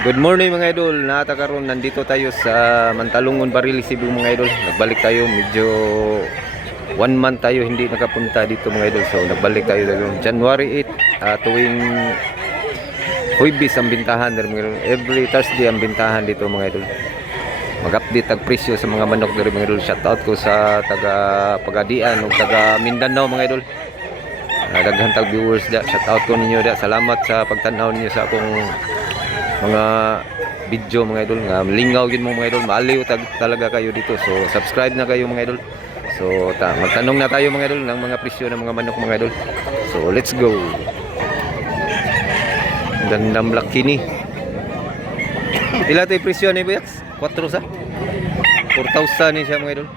Good morning mga idol. Naata karon nandito tayo sa Mantalungon, Barili, Cebu mga idol. Nagbalik tayo medyo 1 month tayo hindi nakapunta dito mga idol. So nagbalik tayo January 8 tuwing Huwebes ang bintahan mga idol. Every Thursday ang bintahan dito mga idol. Mag-update ang presyo sa mga manok diri mga idol. Shoutout ko sa taga Pagadian ug taga Mindanao mga idol. Daghan tag viewers da. Shoutout ko ninyo da. Salamat sa pagtan-aw ninyo sa akong mga video mga idol nga lingaw gid mo mga idol, maaliw talaga kayo dito. So subscribe na kayo mga idol. So magtanong na tayo mga idol ng mga presyo ng mga manok mga idol. So let's go. Gandang laki ni. Pila tay presyo ni Boyax? 4 sa 4,000 ni siya mga idol.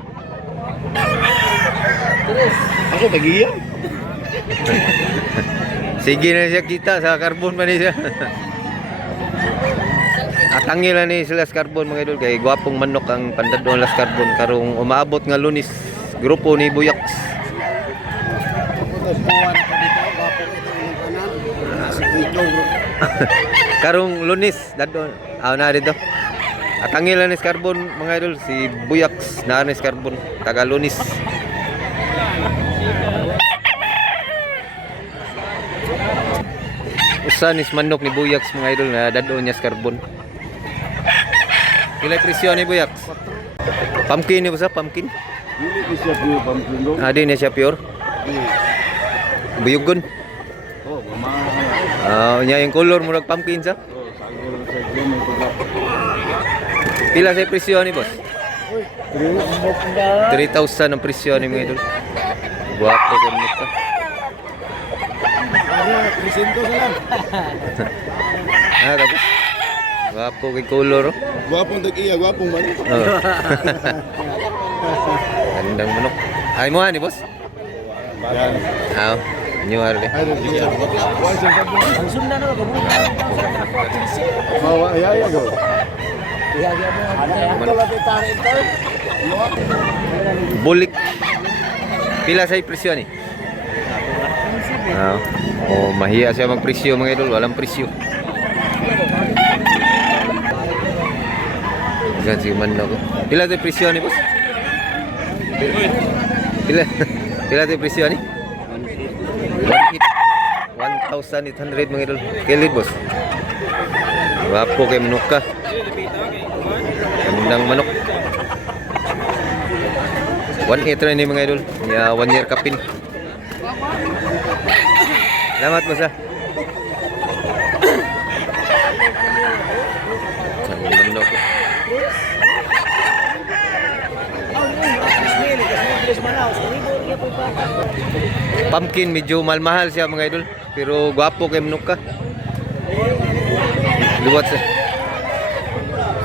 Ako tagiya. Sige na siya kita sa carbon pa ni siya. Atangil na ni sila sa carbon mga idol kay gwapong manok ang pandadon las carbon karong umaabot nga Lunes grupo ni Boyax. Karong Lunes dadon na dito. Atangil na ni sa carbon mga idol si Boyax na ni sa carbon taga Lunes. Usan is manok ni Boyax mga idol na dadon niya sa carbon. Pila presyo ni Boyax? Pumpkin ni ba sa pumpkin? Dili ko siya pure pumpkin do. Di na siya pure. Buyugon. Oh, mama. Nya yung color murag pumpkin sa. Oh, sagol sa game ko ba. Pila sa presyo ni boss? 3,000 ang presyo ni mga idol. Guwapo ko nito. Ano, presento sa lang. Tapos guwapo kay color. Gwapong tagiya, gwapong man. Gandang manok. Ay mo ni boss? Yan. New Harley. Ang sunda na ko mo. Mawa ay go. Bulik. Pila sa presyo ni? Mahiya siya magpresyo mga idol, walang presyo. Gan si manok. Pila sa presyo ni boss? Pila sa presyo ni? 1,800 mga idol. Kilid boss. Wapo kay manok ka. Gandang manok. 1,800 ni mga idol. Ya 1 year kapin. Salamat boss ha. Manok. Pumpkin medyo mahal siya mga idol, pero gwapo kay manok ka. Liwat sa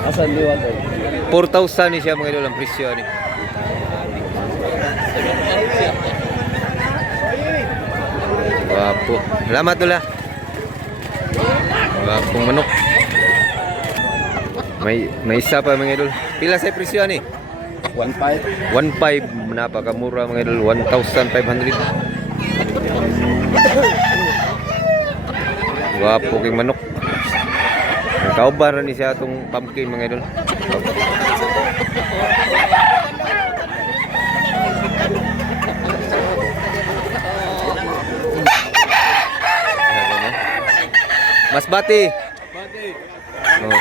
Asan liwat? 4,000 ni siya mga idol ang presyo ni. Gwapo. Salamat dula. Gwapong manok. May isa pa mga idol. Pila sa presyo ni? 1.5. 1,500, napakamura mga idol. 1,500. Gwapo kay manok. Kaubar ni siya itong pumpkin mga idol. Masbati.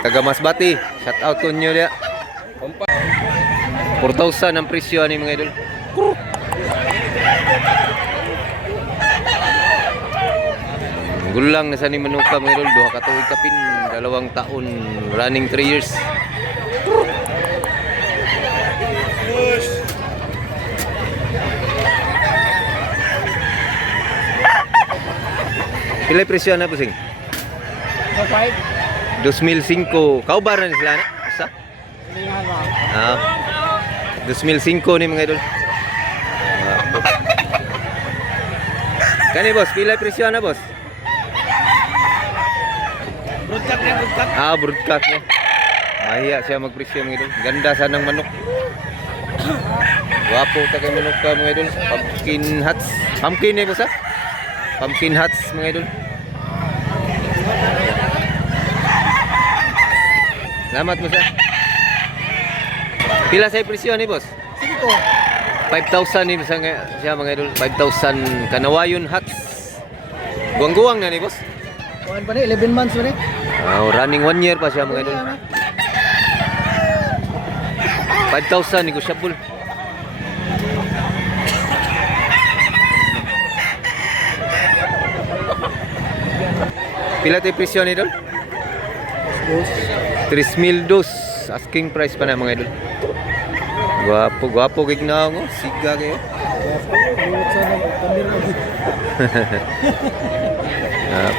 Taga Masbati. Shout out to nyo dia. 4,000 ang presyo ni mga idol. Gulang na sa ni manuka mga idol. 2 ka tuig kapin. 2 taon. Running 3 years. Pila presyo na po sing? 2,500. Kaubar na sila na? Isa? 2,500 ni mga idol. Kani boss, pila presyo na boss? Broadcast yan, broadcast. Broadcast niya. Mahiya siya magpresyo mga idol. Ganda sanang manok. Wapo ta kay manok ka mga idol. Pumpkin hats. Pumpkin ni boss ha? Pumpkin hats mga idol. Salamat mo sa. Pila sa presyo ni boss? 5,000 ni siya mga idol. 5,000 Kanawayon Hats. Guwang-guwang na ni boss. Kuan pa ni 11 months pa ni. Running 1 year pa siya mga idol. 5,000 negotiable. Pila tayo presyo ni idol? 3,000 dos. Asking price pa na mga idol. Gwapo gignaw ngo. Siga kayo.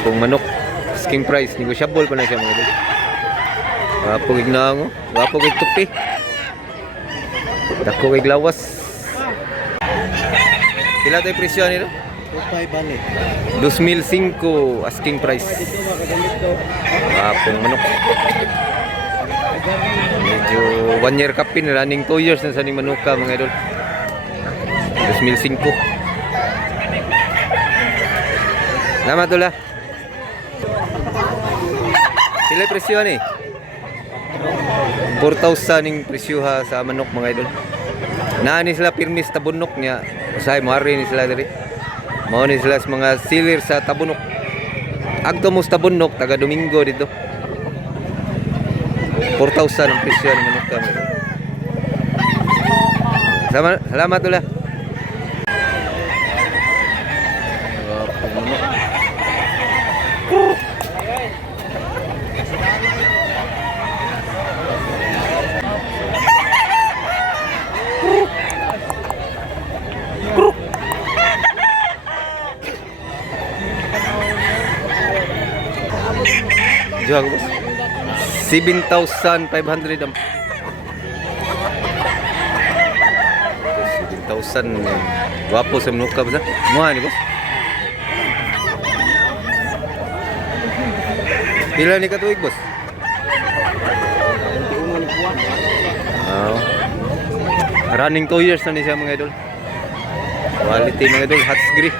Pong manok. Asking price. Negotiable pa na siya mga idol. Gwapo gignaw ngo. Gwapo gigtupi. Dako kay lawas. Pila tayo presyo nito? 25 bali. 2,005 asking price. Pong manok. Medyo 1 year kapin, running 2 years na sa ning manuka mga idol. 2,005. Salamat tula. Pila presyo ni? 4,000 ning presyo ha sa manok mga idol. Naani sila pirmis tabunok niya. Usahay moari ni sila diri. Mao ni sila sa mga silir sa tabunok. Agto mo sa tabunok taga Domingo dito. 4,000 ang presyo ng manok kami. Salamat tula. Jual bos. 7,500 ang 7,000 guwapo sa manuka bos. Muha ni bos. Pila ni katuig bos? Running 2 years na ni siya mga idol. Quality mga idol, Hats Gri.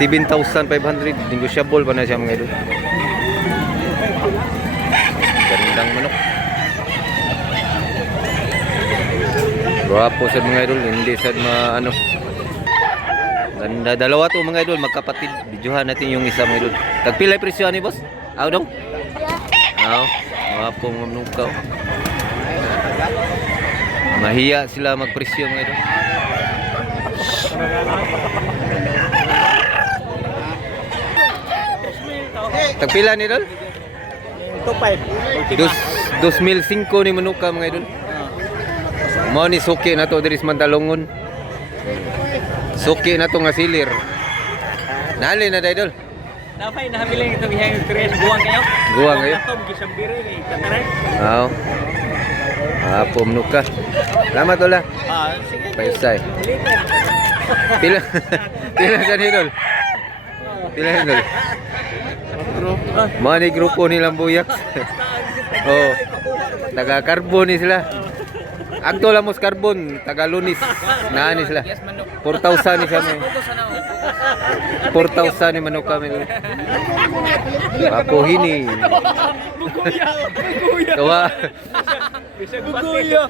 7,500 negotiable pa na siya mga idol. Gandang manok. Guwapo sa mga idol, hindi sa mga ano. Ganda dalawa to mga idol, magkapatid. Videohan natin yung isa mga idol. Tagpilay presyo ni boss? Aw dong. Aw, guwapo mga manuka. Mahiya sila magpresyo mga idol. Tagpila ni idol? 2,005 ni manuka mga idol. Mao ni suki na to diri sa Mantalongon. Suki na to nga silir. Nali na idol. Dapat nahabiling itong ihang experience guwang kayo. Guwang kayo. Ito gisambiri kay kataray. Oo. Manuka. Salamat wala. Sige. Paisay. Pila. Pila sa idol. Pila idol. Mga ni grupo nilang buyak. Oh. Taga carbon ni sila. Agto lang mo sa carbon, taga Lunis. Naani sila. 4,000 ni siya mo. 4,000 ni manok kami. Ako hini. Tawa. Guguyo.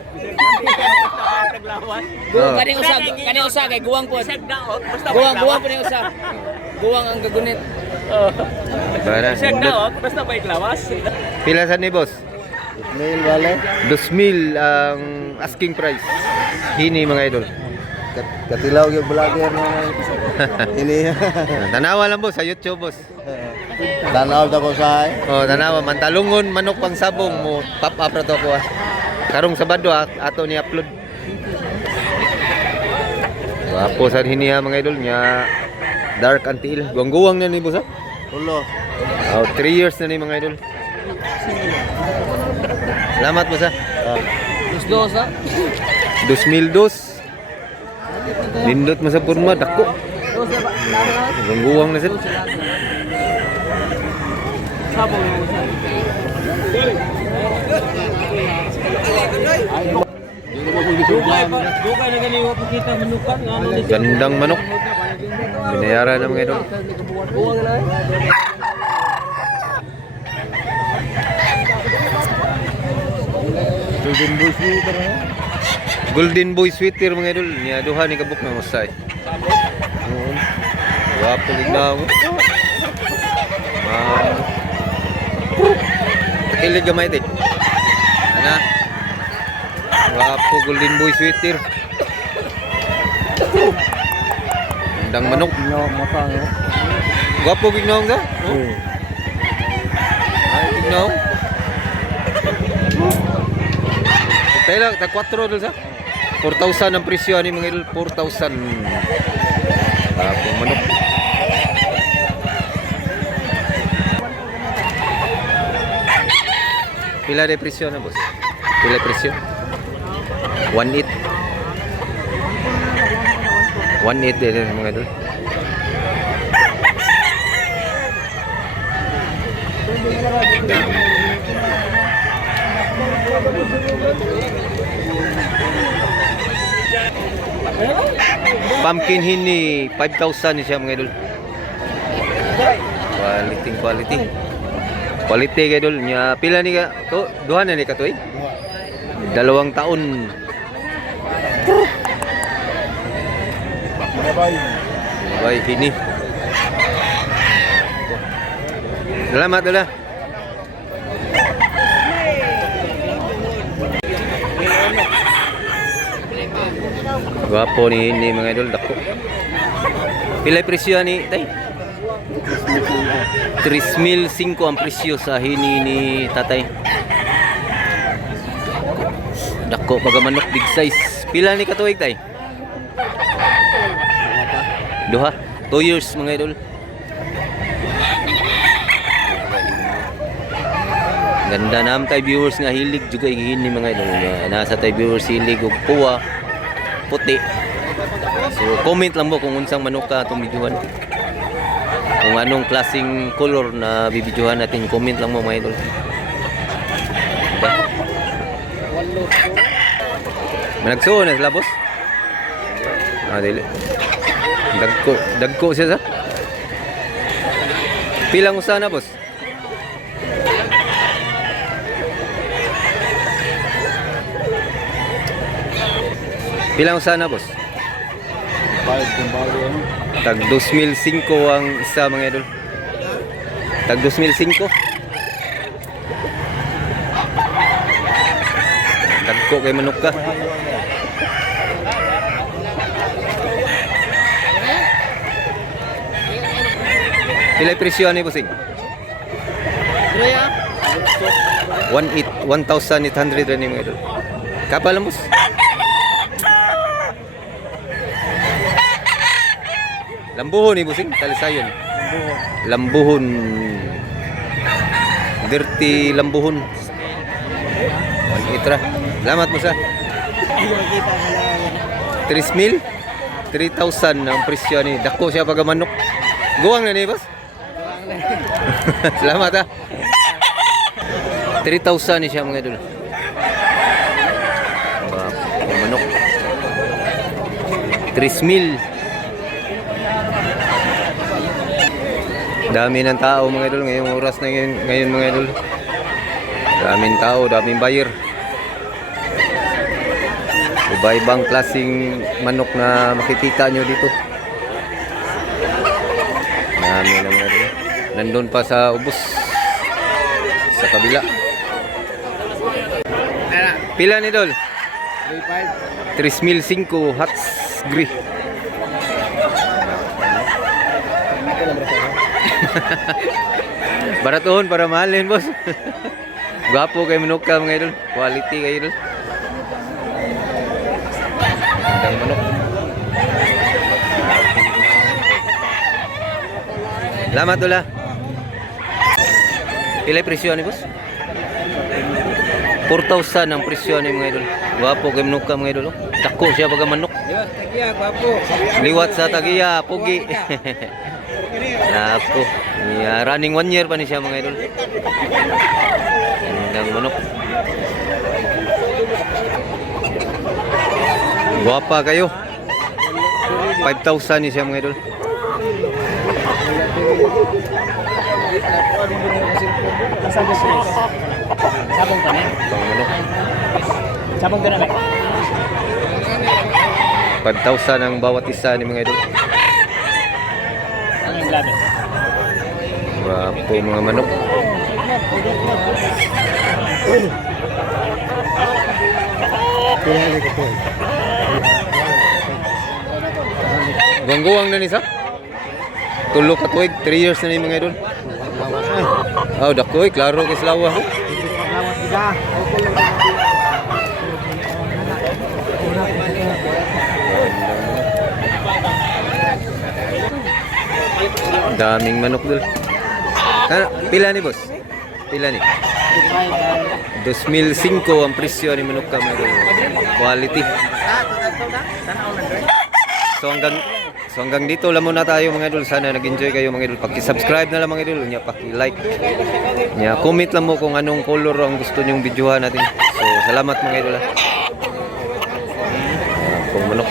Kani usa kay guwang po. Guwang po ni usa. Guwang ang gagunit. Bara. Siyag daot, basta ba iklawas? Pila sa ni boss? 2,000 bali. 2,000 ang asking price. Hini mga idol. Katilaw yung vlogger mo. Ini. Tanawa lang boss sa YouTube boss. Tanaw ta ko sa. Oh, tanawa Mantalongon manok pang sabong mo pop up ra to ko. Karong Sabado ato ni upload. Wapo sa hiniha mga idol nya dark antiil. Guwang-guwang na ni boss. Ulo. Oh, 3 years na ni mga idol. Salamat boss. Dos ha. 2,002. Lindot mo sa purma dako. Guwang-guwang na sila. Sabong mo usa. Dugay na gani wa kita manukan ngano ni. Gandang manok. Binayaran na mga idol. Guwang na. Golden Boy Sweeter na. Golden Boy Sweeter mga idol. Niya duha ni kabuk na usay. Wapo lignaw. Takilig gamay din. Ana. Wapo Golden Boy Sweeter. Undang manok. No, mata no. Wapo gignaw ka? Ay gignaw. Tayo lang, tag 4 doon sa 4,000 ang presyo ni mga idol, 4,000. Tapos manok. Pila de presyo na boss? Pila presyo? 1.8. 1.8 din mga idol. Pumpkin hini 5,000 ni siya mga idol. Quality. Quality kay idol nya pila ni ka to? Duha na ni ka to 2 taon. Bye hini. Salamat dala. Gwapo ni mga idol dako. Pila presyo ni tay? 3,500 ang presyo sa hini ni tatay. Dako pagamanok big size. Pila ni katuig tay? Duha. 2 years mga idol. Ganda naman tayo viewers nga hilig juga hini mga idol. Nasa tayo viewers hilig og puwa puti. So comment lang mo kung unsang manok ka itong videohan. Kung anong klaseng color na bibidyohan natin, comment lang mo mga idol. Diba? Managsuo na sila boss? Dili. Dagko siya sa? Pilang usa na boss? Pilang usa na boss? Bayad ng bali ano. Tag 2,500 ang isa mga idol. Tag 2,500. Dagko kay manok ka. Pila presyo ni bossing? 1,800 rin mga idol. Kapal lang boss. Lambuhon ni bossing, talisayon. Lambuhon. Dirty lambuhon. 1,800. Salamat mo sa. 3,000? 3,000 ang presyo ni. Dako siya pagamanok. Guwang na ni boss? Salamat ha. 3,000 ni siya mga idol. Manok. 3,000. Dami ng tao mga idol ngayong oras na ngayon mga idol. Daming tao, daming buyer. Iba-ibang klaseng manok na makikita nyo dito. Dami na mga idol. Nandun pa sa ubos. Sa kabila. Pila ni idol? 3,500 Hats Gris. Baratuhon para mahalin boss. Gwapo kay manok ka mga idol. Quality kay idol. Ang manok. Salamat dula. Pila presyo ni boss? 4,000 ang presyo ni mga idol. Gwapo kay manok ka mga idol. Dako siya baga manok. Liwat sa tagiya, pugi. Napo. Running 1 year pa ni siya mga idol. Ang manok. Guwapa kayo. 5,000 ni siya mga idol. Kasama siya. Sabong pa niya. Pang manok. Sabong ka na ba? 5,000 ang bawat isa ni mga idol. Ano yung labi? Wapo mga manok. Guwang-guwang na ni sa? Tulo ka tuig, 3 years na ni mga idol. Oh, dakoy, klaro kay slawa ho. Daming manok dul. Pila ni boss? Pila ni? 2005 ang presyo ni manok ka mga idol. Quality. So hanggang dito lang muna tayo mga idol. Sana nag-enjoy kayo mga idol. Paki-subscribe na lang mga idol. Nya paki-like. Nya comment lang mo kung anong color ang gusto nyong videohan natin. So salamat mga idol. Kung manok.